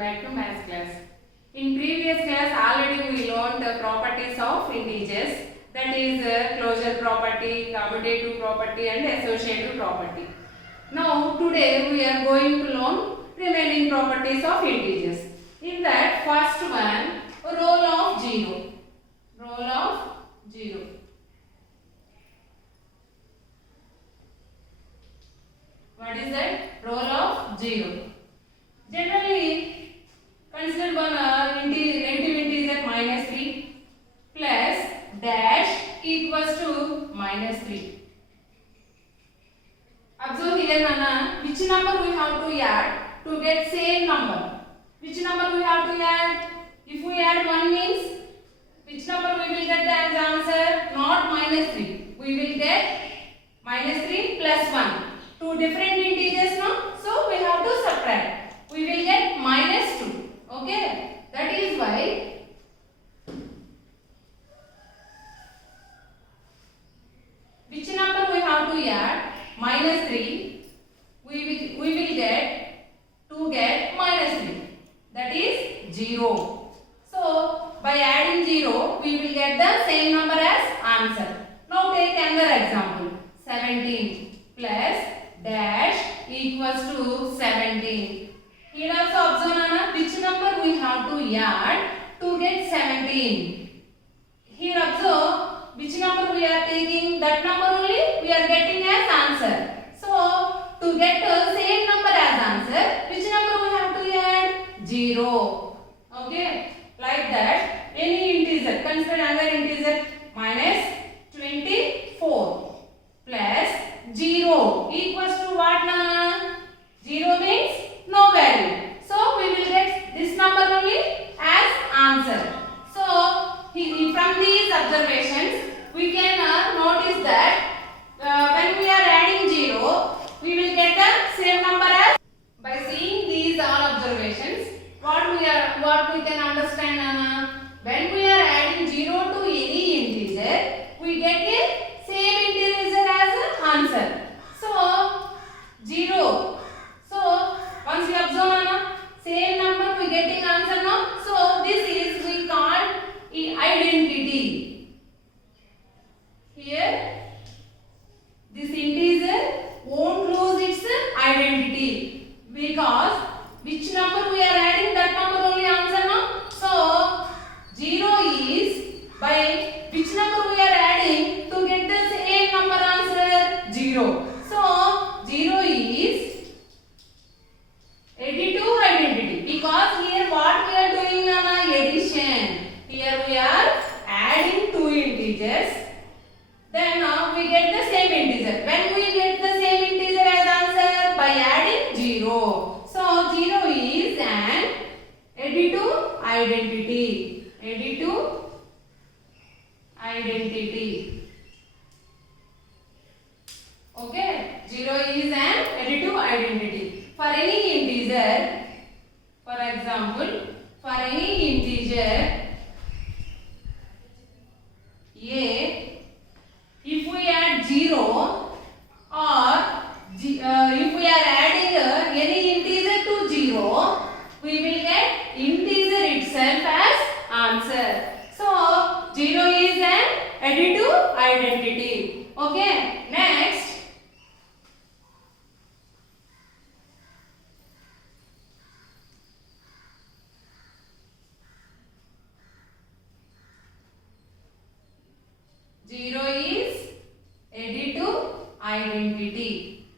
back to maths class. In previous class already we learned the properties of integers, that is closure property, commutative property and associative property. Now today we are going to learn remaining properties of integers. In that first one, roll of 0. Roll of 0. What is that? Roll of 0. Generally, consider one negative integer minus 3 plus dash equals to minus 3. Observe here, Nana, which number we have to add to get same number? Which number we have to add? If we add 1 means, which number we will get as answer? Not minus 3. We will get minus 3 plus 1. Two different integers, no? So we have to subtract. We will get minus 2. Okay? That is why which number we have to add? Minus 3. We will get to get minus 3. That is 0. So by adding 0, we will get the same number as answer. Now take another example. 17 plus dash equals to 17. Here also observe, Nana, which number we have to add to get 17. Here observe which number we are taking, that number only we are getting as answer. So to get the same number as answer, which number we have to add? 0. Okay, like that. Any integer, consider another integer, minus 24 plus 0 equals to what, Nana? 0 means no value. So we will get this number only as answer. So from these observations we can notice that when we are adding 0, we will get the same number as. By seeing these all observations, what we can understand, Nana? When we are adding 0 to any integer, we get a same integer as an answer. So 0. So once you observe, Nana, same number we getting answer now. So this is we call identity. Here this integer won't lose its identity because which number we are adding, that number only answer now. So 0 is by which number we are adding to get the same number answer? 0. So 0 is additive identity because here what we are doing, Nana? Addition. Here we are adding two integers. Then we get the same integer. When we get the same integer as answer? By adding 0. So 0 is an additive identity. Additive identity. Okay, 0 is an additive identity. For any integer, for example, for any integer a, if we add 0 or if we are adding any integer to 0, we will get integer itself as answer. So 0 is an additive identity. Okay, next. Zero is additive identity.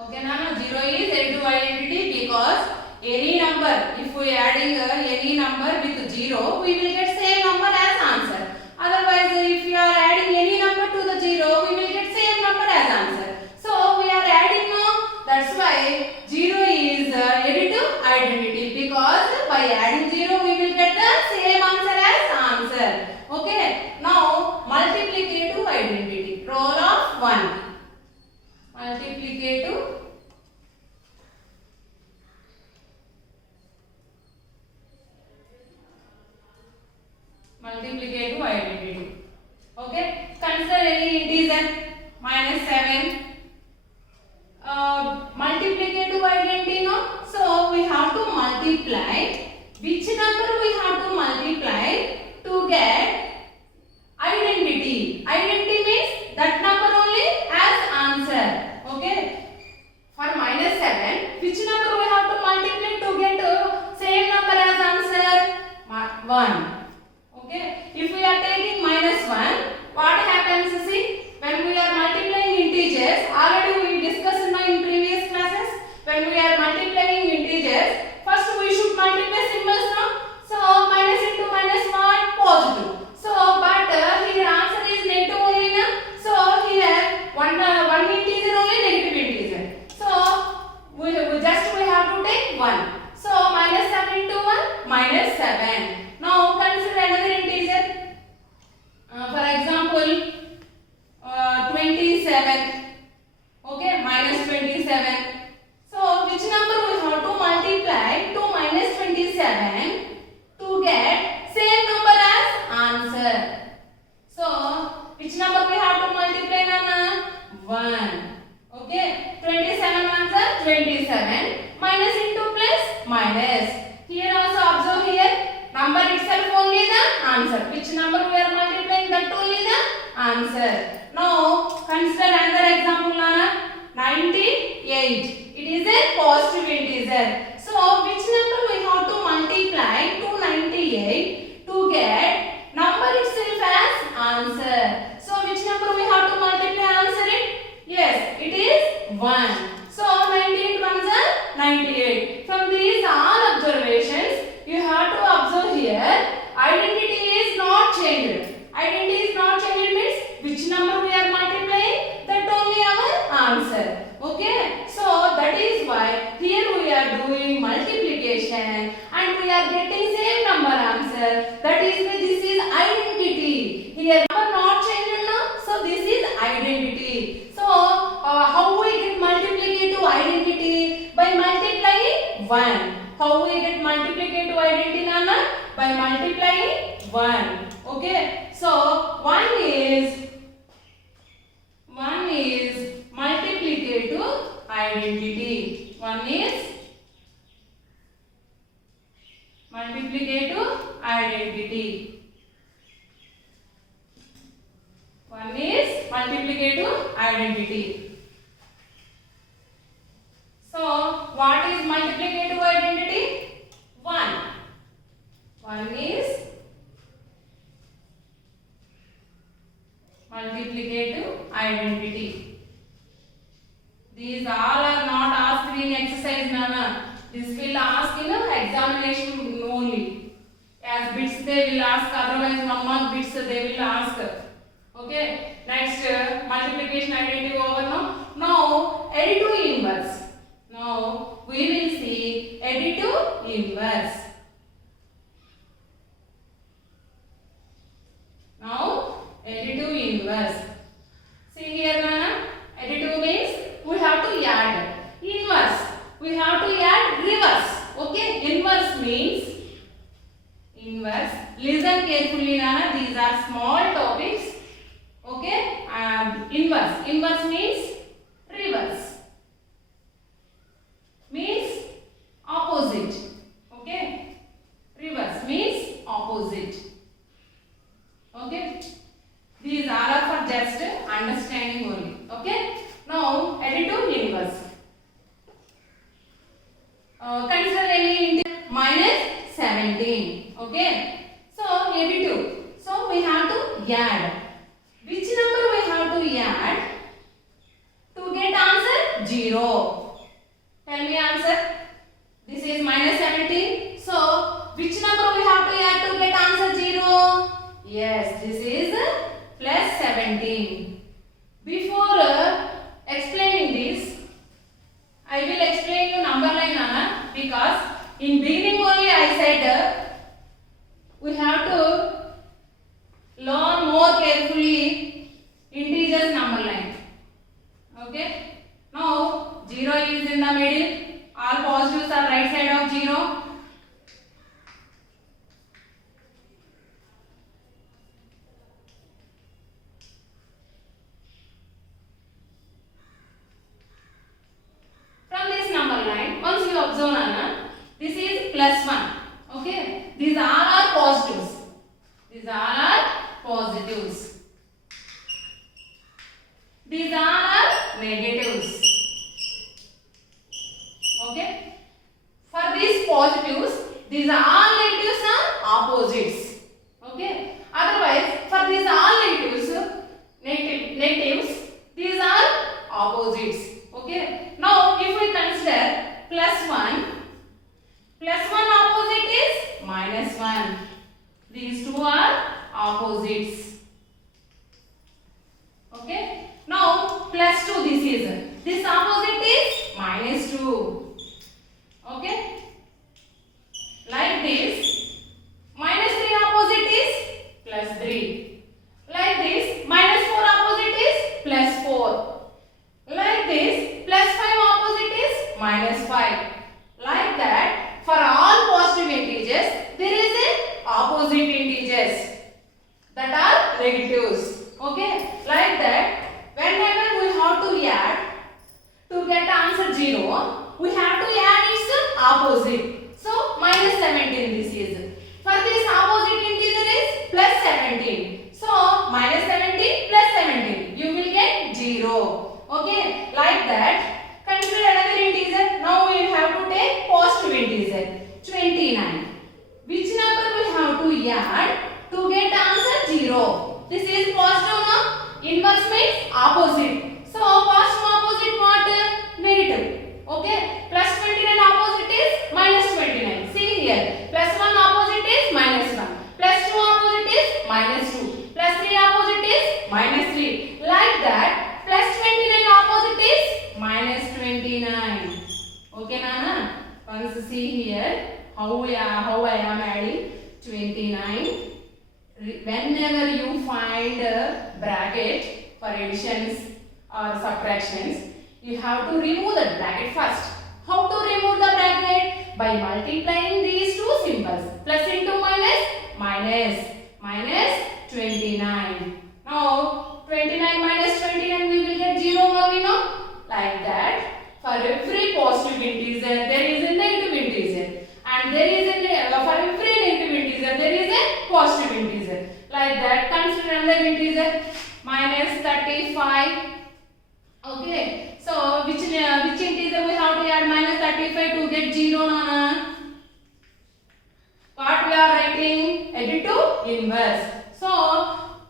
Okay, Nana, 0 is additive identity because any number, if we are adding any number with 0, we will get same number as answer. Otherwise, if you are adding any number to the 0, we will get same number as answer. So we are adding now. That's why 0 is additive identity because by adding 0, we will get the same answer as answer. Okay. Now multiplicative identity. Roll of 1. Multiplicative identity. Okay, consider any integer minus 7 we have to multiply. Which number we have to multiply to get identity? Identity means that number only as answer. Okay. For minus 7, which number we have to multiply to get same number as answer? 1. Okay. If we are taking minus 1, what happens? See, when we are multiplying integers, already we discussed in previous classes. When we are multiplying integers, first we should multiply symbols, no? So minus into minus what? Positive. So but here answer is negative only, na? So here one integer only, negative integer. So we have to take 1. So minus 7 into 1, minus 7. Now consider another integer. For example, 27. Okay, minus 27. So which number we have to multiply to minus 27 to get same number as answer? So which number we have to multiply, Nana? 1. Okay, 27 ones are 27. Minus into plus minus. Here also observe here. Number itself only the answer. Which number we are multiplying, that only the answer. Now consider another example, Nana. 98. It is a positive integer. So which number we have to multiply to 98 to get number itself as answer? So which number we have to multiply answer it? Yes, it is 1. So 98 ones are 98. From these all observations, you have to observe here, identity is not changed. Identity is not changed means which number we are multiplying, that only our answer. Okay, so that is why here we are doing multiplication and we are getting same number answer. That is why this is identity. Here number not changed, no? So this is identity. So how we get multiplicative identity? By multiplying 1. How we get multiplicative identity, Nana? By multiplying 1. Okay, so one is multiplicative identity. One is multiplicative identity. One is multiplicative identity. So what is multiplicative identity? 1. One is multiplicative identity. These all are not asked in exercise, Nana. This will ask in examination only. As bits they will ask, otherwise 1 mark bits they will ask. Okay. Next multiplication identity over now. Now additive inverse. Now we will see additive inverse. Now additive inverse. See here, Nana. Additive means we have to add. Inverse, we have to add reverse. Okay, inverse means inverse. Listen carefully, Nana. These are small topics. Okay, inverse. Inverse means reverse. Means opposite. Okay, reverse means opposite. Okay, these all are for just understanding only. Okay. Now additive inverse. Consider any minus 17. Okay. So additive. So we have to add. Which number we have to add to get answer? 0. Tell me answer. This is minus 17. So which number we have to add to get answer 0? Yes, this is plus 17. Before explaining this, I will explain you number line, Nana, because in beginning only I said we have to learn more carefully integers number line. Okay. Now 0 is in the middle. All positives are right side of 0. These are negatives. Okay. For these positives, these are all negatives are opposites. Okay. Otherwise, for these all negatives, these are opposites. Okay. Now, if we consider +1 opposite is -1. These two are opposites. Okay. Now, +2 this opposite is -2. Okay. Like this, -3 opposite is +3. Like this, -4 opposite is +4. Like this, +5 opposite is -5. Like that, for all positive integers, there is a opposite integers that are negatives. Okay. Like that, whenever we have to add to get answer 0, we have to add its opposite. So -17 this is. For this opposite integer is +17. So -17 +17, you will get 0. Okay. Like that, consider another integer. Now we have to take positive integer 29. Which number we have to add to get answer 0? This is positive now. Inverse means opposite. So positive opposite what? Negative. Okay. +29 opposite is -29. See here. +1 opposite is -1. +2 opposite is -2. +3 opposite is -3. Like that, +29 opposite is -29. Okay, Nana? Once see here how I am adding 29. Whenever you find a bracket for additions or subtractions, you have to remove the bracket first. How to remove the bracket? By multiplying these two symbols. Plus into minus. Minus 29. Now 29 minus 29 we will get 0 only, no? Like that, for every positive integer there is a negative integer, and there is for every negative integer there is a positive integer. Like that, consider another integer -35. Okay, so which integer we have to add -35 to get 0, Nana? What we are writing? Add to inverse. So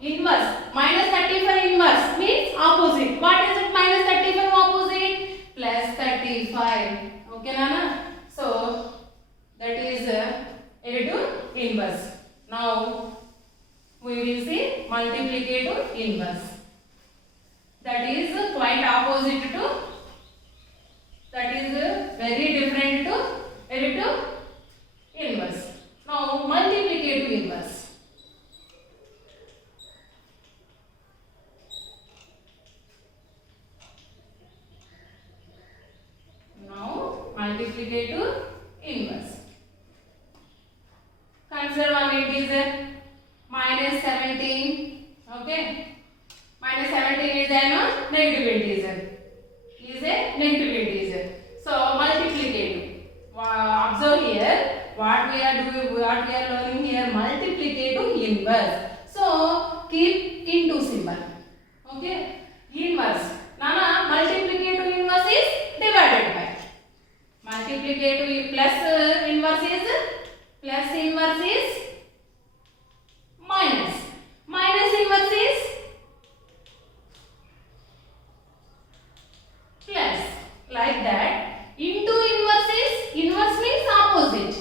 inverse, -35 inverse means opposite. What is it? -35 opposite? +35. Okay, Nana? So that is add to inverse. Now we will see multiplicative inverse. That is quite opposite to, that is very different to add to inverse. Now multiplicative inverse. Now multiplicative inverse. Consider one integer -17. Okay. -17 is a negative integer. So multiplicative. Observe here what we are learning here, multiplicative inverse. So keep into symbol. Okay. Inverse. Nana, multiplicative inverse is divided by. Multiplicative plus inverse is minus. Minus inverse is plus. Like that, into inverse means opposite.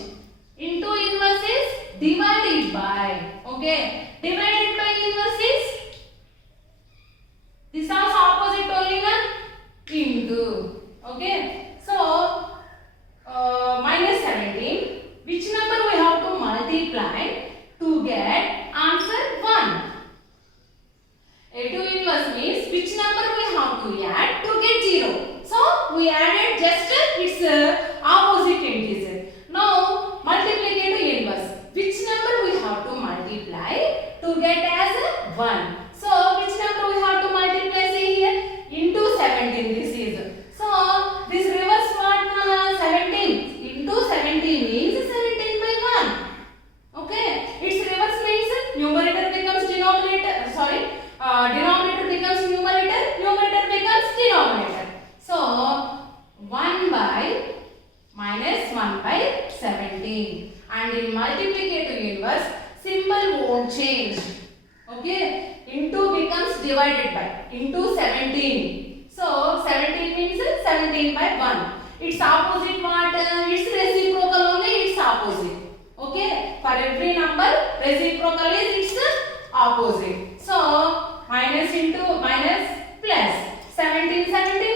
Into inverse is divided by. Okay, divided by inverse is, this is opposite only, na? Into. Okay, so -17. Which number we have to multiply to get answer 1? A2 inverse means which number we have to add to get 0. So we added just its opposite integer. Now multiplicative inverse. Which number we have to multiply to get as 1? So which number we have to multiply? See here, into 17 this is. So this reverse part 17 into 17 means 17 by 1. Okay, its reverse means numerator becomes denominator. Denominator becomes numerator. Numerator into 17. So 17 means 17 by 1. Its opposite what? Its reciprocal only, its opposite. Okay, for every number reciprocal is its opposite. So minus into minus plus 17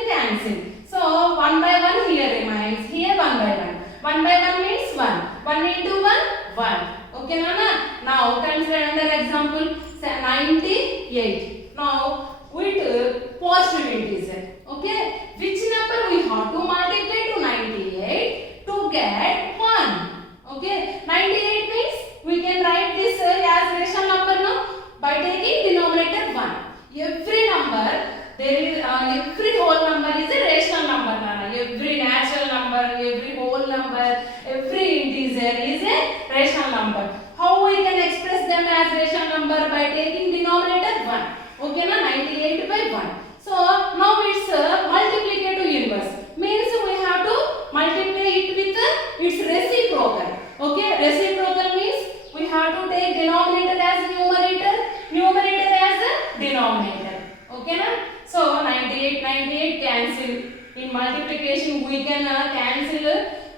cancel. So 1 by 1 here remains. Here 1 by 1. 1 by 1 means 1. 1 into 1, 1. Okay, Nana? Now consider another example. 98. Now with positive integer. Okay, which number we have to multiply to 98 to get 1? Okay, 98 means we can write this as rational number now by taking denominator 1. Every number there is every whole number is a rational number, Nana. Every natural number, every whole number, every integer is a rational number. How we can express them as rational number? By taking denominator 1. Okay, na 98 by 1. So now it's multiplicative inverse. Means we have to multiply it with its reciprocal. Okay, reciprocal means we have to take denominator as numerator, numerator as a denominator. Okay, na? So 98 cancel. In multiplication we can cancel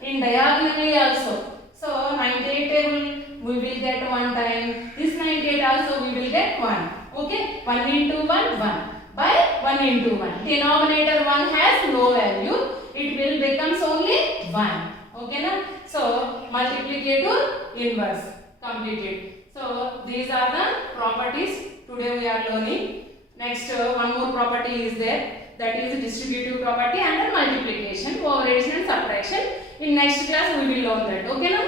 in diagonally also. So 98 table we will get 1 time. This 98 also we will get 1. Okay, 1 into 1, 1. By 1 into 1. Denominator 1 has no value. It will becomes only 1. Okay, na? So multiplicative inverse completed. So these are the properties today we are learning. Next one more property is there, that is distributive property under multiplication, over addition and subtraction. In next class we will learn that. Okay, na?